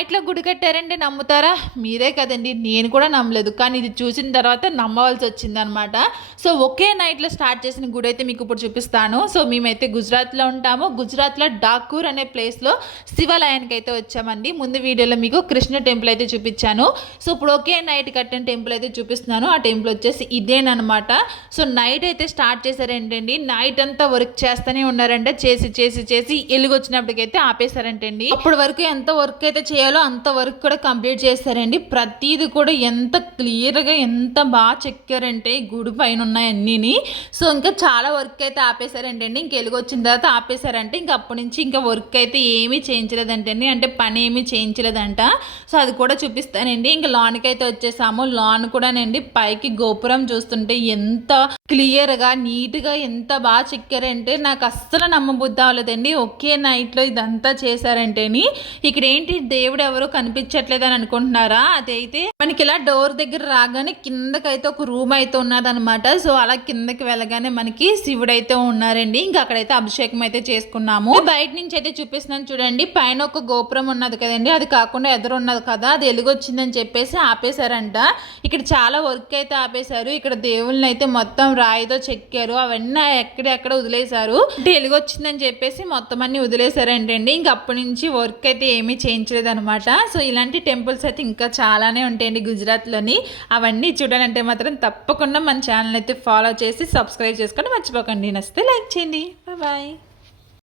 నైట్లో గుడి కట్టారంటే నమ్ముతారా? మీరే కదండి, నేను కూడా నమ్మలేదు. కానీ ఇది చూసిన తర్వాత నమ్మవలసి వచ్చిందనమాట. సో ఒకే నైట్లో స్టార్ట్ చేసిన గుడి అయితే మీకు ఇప్పుడు చూపిస్తాను. సో మేమైతే గుజరాత్లో ఉంటాము. గుజరాత్లో డాకూర్ అనే ప్లేస్లో శివాలయానికి అయితే వచ్చామండి. ముందు వీడియోలో మీకు కృష్ణ టెంపుల్ అయితే చూపించాను. సో ఇప్పుడు ఒకే నైట్ కట్టిన టెంపుల్ అయితే చూపిస్తున్నాను. ఆ టెంపుల్ వచ్చేసి ఇదేనమాట. సో నైట్ అయితే స్టార్ట్ చేశారేంటండి, నైట్ అంతా వర్క్ చేస్తూనే ఉన్నారంటే చేసి చేసి చేసి ఎలుగు వచ్చినప్పటికైతే ఆపేశారంటండి. అప్పటి వరకు ఎంత వర్క్ అయితే చేయాలో అంత వర్క్ కూడా కంప్లీట్ చేస్తారండి. ప్రతిది కూడా ఎంత క్లియర్గా ఎంత బాగా చెక్కారంటే గుడి పైన ఉన్నాయి అన్నీని. సో ఇంకా చాలా వర్క్ అయితే ఆపేశారంటే అండి. ఇంక ఎలుగు వచ్చిన తర్వాత ఆపేశారంటే ఇంక అప్పటి నుంచి ఇంకా వర్క్ అయితే ఏమీ చేయించలేదంటండి, అంటే పని ఏమీ చేయించలేదంట. సో అది కూడా చూపిస్తానండి. ఇంకా లాన్కి అయితే వచ్చేసాము. లాన్ కూడానండి పైకి గోపురం చూస్తుంటే ఎంత క్లియర్గా నీట్గా ఎంత బాగా చెక్కారంటే నాకు అస్సలు నమ్మబుద్ధి అవ్వలేదండి. ఒకే నైట్లో ఇదంతా చేశారంటేని. ఇక్కడ ఏంటి దేవుడు ఎవరో కనిపించట్లేదు అని అనుకుంటున్నారా? అదైతే మనకి ఇలా డోర్ దగ్గర రాగానే కిందకైతే ఒక రూమ్ అయితే ఉన్నదనమాట. సో అలా కిందకి వెళ్ళగానే మనకి శివుడు అయితే ఉన్నారండి. ఇంకా అక్కడైతే అభిషేకం అయితే చేసుకున్నాము. బయట నుంచి అయితే చూపిస్తున్నాను చూడండి. పైన ఒక గోపురం ఉన్నది కదండి, అది కాకుండా ఎదురు ఉన్నది కదా, అది వెలుగొచ్చిందని చెప్పేసి ఆపేశారంట. ఇక్కడ చాలా వర్క్ అయితే ఆపేశారు. ఇక్కడ దేవుళ్ళని అయితే మొత్తం రాయితో చెక్కారు, అవన్నీ ఎక్కడెక్కడ వదిలేశారు. అంటే వెలుగొచ్చిందని చెప్పేసి మొత్తం అన్ని వదిలేశారంటండి. ఇంక అప్పటి నుంచి వర్క్ అయితే ఏమీ చేయించలేదనమాట. సో ఇలాంటి టెంపుల్స్ అయితే ఇంకా చాలానే ఉంటాయండి గుజరాత్లోని. అవన్నీ చూడాలంటే మాత్రం తప్పకుండా మన ఛానల్ అయితే ఫాలో చేసి సబ్స్క్రైబ్ చేసుకోండి, మర్చిపోకండి. నచ్చితే లైక్ చేయండి. బాయ్.